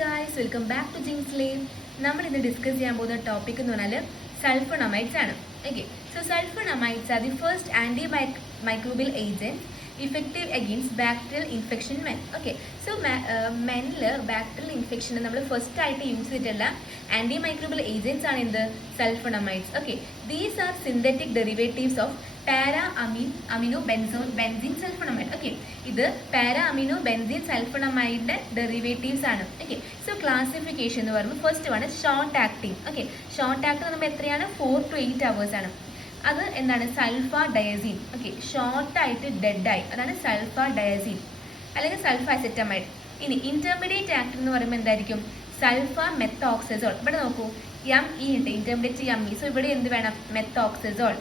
Guys, welcome back to Jing's lane. നമ്മൾ ഇന്ന് discuss ചെയ്യാൻ പോകുന്ന ടോപ്പിക് എന്ന് പറഞ്ഞാൽ സൾഫോണമൈഡ്സ് ആണ്. Okay, so sulfonamides are the first anti microbial agent effective against bacterial infection men. Okay, so മെനിൽ bacterial ഇൻഫെക്ഷന് നമ്മൾ ഫസ്റ്റ് ആയിട്ട് യൂസ് ചെയ്തിട്ടുള്ള ആന്റി മൈക്രോബിയൽ ഏജൻസ് ആണ് എന്ത്? Sulfonamides. Okay, these are synthetic derivatives of para amino benzene sulfonamide. Okay, ഇത് പാരാ amino ബെൻസീൻ സൾഫോണമൈഡിന്റെ ഡെറിവേറ്റീവ്സ് ആണ്. ഓക്കെ, സോ ക്ലാസിഫിക്കേഷൻ എന്ന് പറയുമ്പോൾ ഫസ്റ്റ് ആണ് short acting. Okay, short act നമ്മൾ എത്രയാണ്? 4 to 8 hours ആണ്. അത് എന്താണ്? സൾഫ ഡയസീൻ. ഓക്കെ, ഷോർട്ടായിട്ട് ഡെഡായി, അതാണ് സൾഫ ഡയസീൻ അല്ലെങ്കിൽ സൾഫ അസെറ്റമൈഡ്. ഇനി ഇന്റർമീഡിയറ്റ് ആക്ട് എന്ന് പറയുമ്പോൾ എന്തായിരിക്കും? Sulfamethoxazole. ഇവിടെ നോക്കൂ, എം ഇ ഉണ്ട്, ഇന്റർമീഡിയറ്റ് എം ഇ. സോ ഇവിടെ എന്ത് വേണം? മെത്തോക്സസോൾ.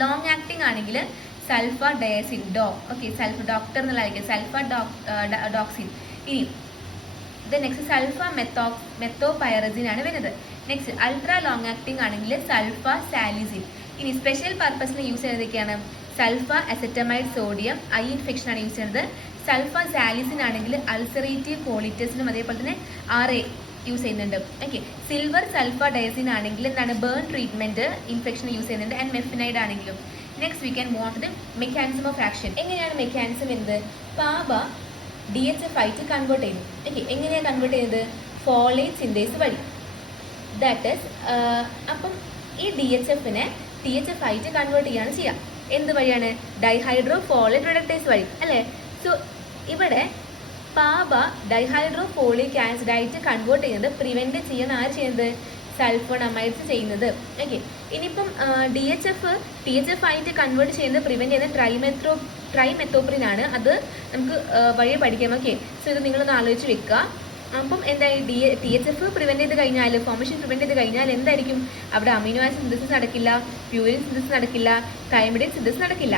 ലോങ് ആക്ടിങ് ആണെങ്കിൽ സൾഫ ഡയസിൻ ഡോ. ഓക്കെ, സൾഫ ഡോക്ടർ എന്നുള്ളതായിരിക്കും സൾഫ ഡോക്സിൻ. ഇനി ഇത് നെക്സ്റ്റ് സൾഫ മെത്തോപൈറസിൻ ആണ് വരുന്നത്. നെക്സ്റ്റ് അൾട്രാ ലോങ് ആക്ടിങ് ആണെങ്കിൽ സൾഫ സാലിസിൻ. ഇനി സ്പെഷ്യൽ പർപ്പസിന് യൂസ് ചെയ്യുന്നതൊക്കെയാണ്? Sulfacetamide sodium eye infection ആണ് യൂസ് ചെയ്യുന്നത്. സൾഫ സാലിസിൻ ആണെങ്കിൽ അൾസറേറ്റീവ് കോളിറ്റസിനും അതേപോലെ തന്നെ RA യൂസ് ചെയ്യുന്നുണ്ട്. ഓക്കെ, സിൽവർ സൾഫ ഡയസിൻ ആണെങ്കിൽ എന്താണ്? ബേൺ ട്രീറ്റ്മെന്റ് ഇൻഫെക്ഷൻ യൂസ് ചെയ്യുന്നുണ്ട്. ആൻഡ് മെഫിനൈഡ് ആണെങ്കിലും. Next we can move to the mechanism of action. എങ്ങനെയാണ് മെക്കാനിസം? എന്ത്? പാബ DHF ആയിട്ട് കൺവേർട്ട് ചെയ്യുന്നു. ഓക്കെ, എങ്ങനെയാണ് കൺവേർട്ട് ചെയ്യുന്നത്? ഫോളേറ്റ് സിന്തേസ് വഴി. ദാറ്റ് ഈസ് അപ്പം ഈ DHFനെ THF ആയിട്ട് കൺവേർട്ട് ചെയ്യാണ് ചെയ്യുക. എന്ത് വഴിയാണ്? ഡൈഹൈഡ്രോ ഫോളേറ്റ് റിഡക്ടേസ് വഴി, അല്ലേ? സോ ഇവിടെ പാബ ഡൈഹൈഡ്രോ ഫോളിക് ആസിഡ് ആയിട്ട് കൺവേർട്ട് ചെയ്യുന്നത് പ്രിവെന്റ് ചെയ്യാൻ ആര് ചെയ്യുന്നത്? സൾഫോണമൈഡ്സ് ചെയ്യുന്നത്. ഓക്കെ, ഇനിയിപ്പം THF ആയിട്ട് കൺവേർട്ട് ചെയ്യുന്നത് പ്രിവെന്റ് ചെയ്യുന്ന ട്രൈമെത്തോപ്രിൻ ആണ്. അത് നമുക്ക് വഴി പഠിക്കാം. ഓക്കെ, സോ ഇത് നിങ്ങളൊന്ന് ആലോചിച്ച് വെക്കുക. അപ്പം എന്തായി? THF പ്രിവെന്റ് ചെയ്ത് കഴിഞ്ഞാൽ, ഫോർമേഷൻ പ്രിവെന്റ് ചെയ്ത് കഴിഞ്ഞാൽ എന്തായിരിക്കും? അവിടെ അമിനോ ആസിഡ് സിന്തസിസ് നടക്കില്ല, പ്യൂരിൻ സിന്തസിസ് നടക്കില്ല, തൈമിഡിൻ സിന്തസിസ് നടക്കില്ല.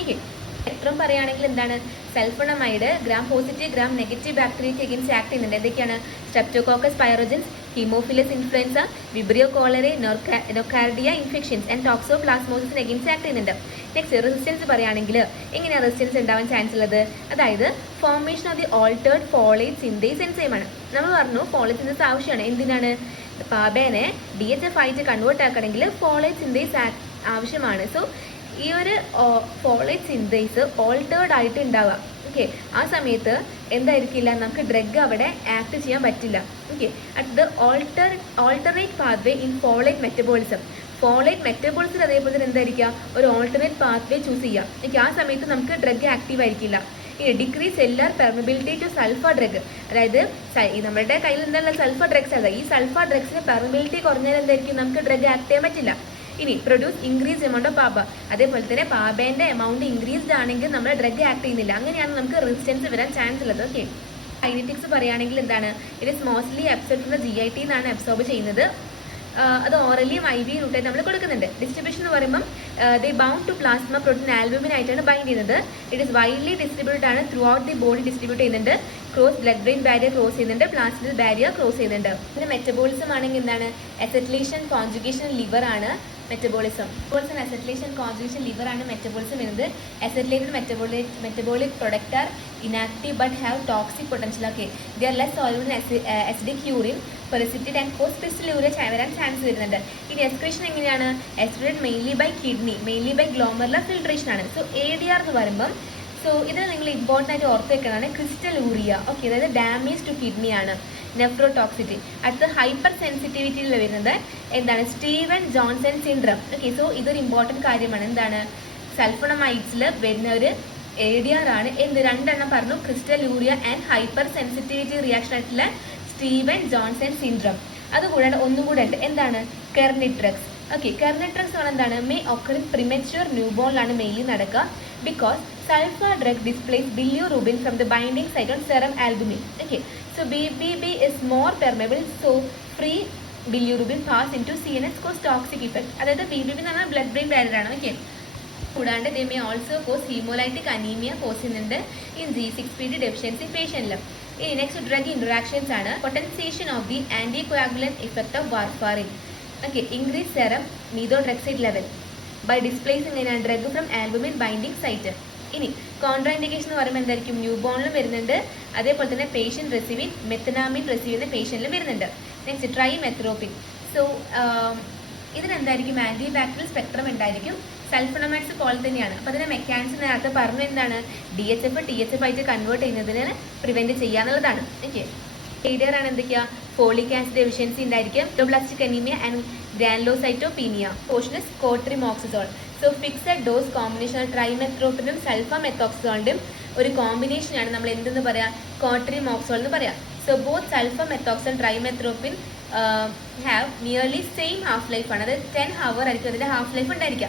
ഓക്കെ, സ്പെക്ട്രം പറയുകയാണെങ്കിൽ എന്താണ്? Sulfonamide gram positive gram negative ബാക്ടീരിയയ്ക്ക് എഗൻസ്റ്റ് ആക്ട് ചെയ്യുന്നുണ്ട്. എന്തൊക്കെയാണ്? Streptococcus pyogenes, haemophilus influenza, vibrio cholerae, nocardia infections and ടോക്സോപ്ലാസ്മോസിന് എഗൻസ്റ്റ് ആക്ട് ചെയ്യുന്നുണ്ട്. നെക്സ്റ്റ് റെസിസ്റ്റൻസ് പറയുകയാണെങ്കിൽ എങ്ങനെയാണ് റെസിസ്റ്റൻസ് ഉണ്ടാവാൻ ചാൻസ് ഉള്ളത്? അതായത് formation of the altered folate synthase enzyme ആണ്. നമ്മൾ പറഞ്ഞു ഫോളേറ്റ് സിന്തേസ് ആവശ്യമാണ്. എന്തിനാണ്? പാബേനെ DHF ആയിട്ട് കൺവേർട്ട് ആക്കണമെങ്കിൽ ഫോളേറ്റ് സിന്തേസ് ആവശ്യമാണ്. സോ ഈ ഒരു ഫോളേറ്റ് സിന്തേസ് ഓൾട്ടേർഡ് ആയിട്ട് ഉണ്ടാവുക. ഓക്കെ, ആ സമയത്ത് എന്തായിരിക്കില്ല? നമുക്ക് ഡ്രഗ് അവിടെ ആക്ട് ചെയ്യാൻ പറ്റില്ല. ഓക്കെ, അടുത്തത് alternate pathway in folate metabolism. Folate metabolism അതേപോലെ തന്നെ എന്തായിരിക്കുക? ഒരു ഓൾട്ടർനേറ്റ് പാത്വേ ചൂസ് ചെയ്യാം. ഓക്കെ, ആ സമയത്ത് നമുക്ക് ഡ്രഗ് ആക്റ്റീവ് ആയിരിക്കില്ല. ഇനി decrease cellular permeability to sulfa drug. അതായത് നമ്മുടെ കയ്യിൽ എന്താണ്? സൾഫ ഡ്രഗ്സ് ആണ്. ഈ സൾഫ ഡ്രഗ്സിന് പെർമിബിലിറ്റി കുറഞ്ഞാൽ എന്തായിരിക്കും? നമുക്ക് ഡ്രഗ് ആക്ട് ചെയ്യാൻ പറ്റില്ല. ഇനി പ്രൊഡ്യൂസ് ഇൻക്രീസ് എമൗണ്ട് ഓഫ് പാബ. അതേപോലെ തന്നെ പാബേന്റെ എമൗണ്ട് ഇൻക്രീസ്ഡ് ആണെങ്കിൽ നമ്മുടെ ഡ്രഗ് ആക്ട് ചെയ്യുന്നില്ല. അങ്ങനെയാണ് നമുക്ക് റെസിസ്റ്റൻസ് വരാൻ ചാൻസ് ഉള്ളത്. ഓക്കെ, കൈനറ്റിക്സ് പറയുകയാണെങ്കിൽ എന്താണ്? It is mostly absorb from the GIT എന്നാണ് അബ്സോർബ് ചെയ്യുന്നത്. അത് ഓറലിയും IV റൂട്ടായിട്ട് നമ്മൾ കൊടുക്കുന്നുണ്ട്. ഡിസ്ട്രിബ്യൂഷൻ എന്ന് പറയുമ്പോൾ they bound to plasma protein albumin ആയിട്ടാണ് ബൈൻഡ് ചെയ്യുന്നത്. ഇറ്റ് ഇസ് വൈഡ്ലി ഡിസ്ട്രിബ്യൂട്ടഡ് ആണ്. Throughout the body distribute ചെയ്യുന്നുണ്ട്. Cross blood brain barrier cross ചെയ്യുന്നുണ്ട്. പ്ലാസ്മിഡ് ബാരിയർ ക്രോസ് ചെയ്യുന്നുണ്ട്. പിന്നെ മെറ്റബോളിസം ആണെങ്കിൽ എന്താണ്? അസെറ്റിലേഷൻ കോൺജുഗേഷൻ ലിവർ ആണ് മെറ്റബോളിസം. അസെറ്റിലേഷൻ കോൺജുഗേഷൻ ലിവർ ആണ് മെറ്റബോളിസം വരുന്നത്. Acetylated metabolic product are inactive but have toxic potential. Okay, they are less soluble in acidic urine, precipitate and cause crystalluria വരാൻ chance വരുന്നുണ്ട്. ഇനി excretion എങ്ങനെയാണ്? Excreted mainly by kidney, mainly by glomerular filtration ആണ്. So ADR എന്ന് പറയുമ്പം ഇത് നിങ്ങൾ important ആയിട്ട് ഓർത്ത് വെക്കുന്നതാണ് ക്രിസ്റ്റലൂറിയ. ഓക്കെ, അതായത് ഡാമേജ് ടു കിഡ്നി ആണ്. നെഫ്രോടോക്സിറ്റി. അടുത്ത ഹൈപ്പർ സെൻസിറ്റിവിറ്റിയിൽ വരുന്നത് എന്താണ്? Steven Johnson syndrome. Okay, so ഇതൊരു ഇമ്പോർട്ടൻറ്റ് കാര്യമാണ്. എന്താണ്? സൾഫോണമൈഡ്സിൽ വരുന്ന ഒരു ADR ആണ്. രണ്ടെണ്ണം പറഞ്ഞു, crystalluria and hypersensitivity reaction ആയിട്ടുള്ള സ്റ്റീവൻ ജോൺസൺ സിൻഡ്രം. അതുകൂടാതെ ഒന്നും കൂടെ ഉണ്ട്. എന്താണ്? കെർണിട്രക്സ്. ഓക്കെ, കെർണിട്രക്സ് ആണ് എന്താണ്? മേ ഒക്കർ ഇൻ പ്രിമച്യൂർ ന്യൂബോണിലാണ് മെയിൻലി നടക്കുക. Because sulfa drug displace bilirubin from the binding site on serum albumin. Okay, so BBB is more permeable, so free bilirubin pass into CNS cause toxic effect. അതായത് BBB എന്ന് പറഞ്ഞാൽ blood brain barrier ആണ്. Okay, കൂടാണ്ട് they may also cause haemolytic anaemia cause ചെയ്യുന്നുണ്ട് in G6PD deficiency പേഷ്യന്റിലും. ഇനി next drug interactions ആണ്. Potentiation of the anticoagulant effect of warfarin. Okay, increase serum methotrexate level by displacing drug from albumin binding site. ഇനി contraindication എന്ന് പറയുമ്പോൾ എന്തായിരിക്കും, new ബോണിലും വരുന്നുണ്ട്, അതേപോലെ തന്നെ പേഷ്യൻറ്റ് റിസീവിങ് മെത്തനാമിൻ റിസീവ് ചെയ്യുന്ന പേഷ്യൻറ്റിലും വരുന്നുണ്ട്. Next trimethoprim. സോ ഇതിനെന്തായിരിക്കും, ആൻറ്റി ബാക്ടീരിയൽ സ്പെക്ട്രം ഉണ്ടായിരിക്കും, സൾഫോണമൈഡ്സ് പോലെ തന്നെയാണ്. അപ്പോൾ അതിൻ്റെ മെക്കാനിസം നേരത്തെ പറഞ്ഞു, എന്താണ്, DHF THF ആയിട്ട് കൺവേർട്ട് ചെയ്യുന്നതിന് പ്രിവെൻറ്റ് ചെയ്യുക എന്നുള്ളതാണ്. ഓക്കെ, ഫെയിലിയർ ആണ് എന്തൊക്കെയാ, ഫോളിക് ആസിഡ് ഡെഫിഷ്യൻസി ഉണ്ടായിരിക്കും, പ്ലാസ്റ്റിക് അനീമിയ ആൻഡ് ഗ്രാനുലോസൈറ്റോപീനിയ, പോഷനസ് cotrimoxazole. So fixed dose combination ട്രൈമെത്രോപ്പിനും സൾഫാമെത്തോക്സോളിൻ്റെയും ഒരു കോമ്പിനേഷനാണ് നമ്മൾ എന്തെന്ന് പറയാം, കോട്രിമോക്സോൾ എന്ന് പറയാം. So both sulfamethoxazole trimethoprim have nearly same half life ആണ്, അതായത് 10 hours ആയിരിക്കും അതിൻ്റെ ഹാഫ് ലൈഫ് ഉണ്ടായിരിക്കുക.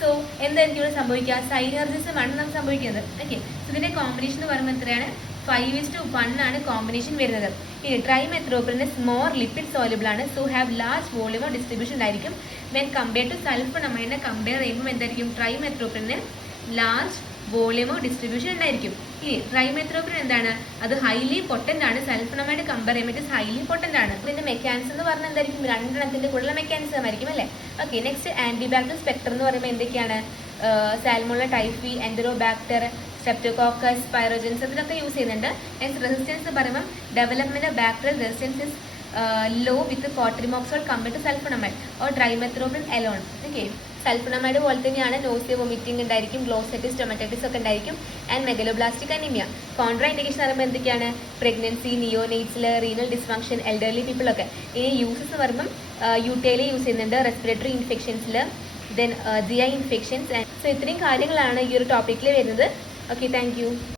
സോ എന്തായിരിക്കും ഇവിടെ സംഭവിക്കുക, സൈനർജിസം ആണ് നമുക്ക് സംഭവിക്കുന്നത്. ഓക്കെ, സോ ഇതിൻ്റെ കോമ്പിനേഷൻ എന്ന് പറയുമ്പോൾ എത്രയാണ്, 5:1 ആണ് കോമ്പിനേഷൻ വരുന്നത്. ഇനി ട്രൈമെത്രോപ്പിന് മോർ ലിപ്പിഡ് സോലബിൾ ആണ്, so have large volume of distribution ഉണ്ടായിരിക്കും. വെൻ കമ്പയർ ടു സൾഫോണമൈഡിനെ കമ്പയർ ചെയ്യുമ്പോൾ എന്തായിരിക്കും, ട്രൈമെത്രോപ്പിന് ലാർജ് വോളിയം ഓഫ് ഡിസ്ട്രിബ്യൂഷൻ ഉണ്ടായിരിക്കും. ഇനി ട്രൈമെത്രോപ്പിൻ എന്താണ്, അത് ഹൈലി പൊട്ടന്റ് ആണ്, സൾഫോണമൈഡ് കമ്പയർ ചെയ്യുമ്പോൾ ഹൈലി പൊട്ടന്റ് ആണ്. ഇതിന്റെ മെക്കാനിസം എന്ന് പറഞ്ഞാൽ എന്തായിരിക്കും, രണ്ടെണ്ണത്തിന്റെ കൂടുതൽ മെക്കാനിസം ആയിരിക്കും അല്ലേ. ഓക്കെ, നെക്സ്റ്റ് ആന്റിബാക്ടീരിയൽ സ്പെക്ട്രം എന്ന് പറയുമ്പോൾ എന്തൊക്കെയാണ്, സാൽമോണ ടൈഫി, എൻഡറോബാക്ടർ, സ്ട്രെപ്റ്റോകോക്കസ്, പൈറോജൻസ്, ഇതിലൊക്കെ യൂസ് ചെയ്യുന്നുണ്ട്. നെക്സ്റ്റ് റെസിസ്റ്റൻസ് എന്ന് പറയുമ്പോൾ development of bacterial resistance low with cotrimoxazole compare to sulfonamide or trimethoprim alone. Okay, sulfonamide പോലെ തന്നെയാണ്, നോസിയ, വൊമിറ്റിംഗ് ഉണ്ടായിരിക്കും, ഗ്ലോസൈറ്റിസ്, സ്റ്റൊമറ്റൈറ്റിസ് ഒക്കെ ഉണ്ടായിരിക്കും, and megaloblastic anaemia. Contraindication പറയുമ്പോൾ എന്തൊക്കെയാണ്, പ്രഗ്നൻസി, നിയോനേറ്റ്സിൽ, റീനൽ ഡിസ്ഫങ്ഷൻ, എൽഡർലി പീപ്പിൾ ഒക്കെ. ഇനി യൂസസ് പറയുമ്പം യൂട്ടയിൽ യൂസ് ചെയ്യുന്നുണ്ട്, റെസ്പിറേറ്ററി ഇൻഫെക്ഷൻസിൽ, ദെൻ GI ഇൻഫെക്ഷൻസ്. സോ ഇത്രയും കാര്യങ്ങളാണ് ഈ ഒരു ടോപ്പിക്കിൽ വരുന്നത്. Okay, thank U.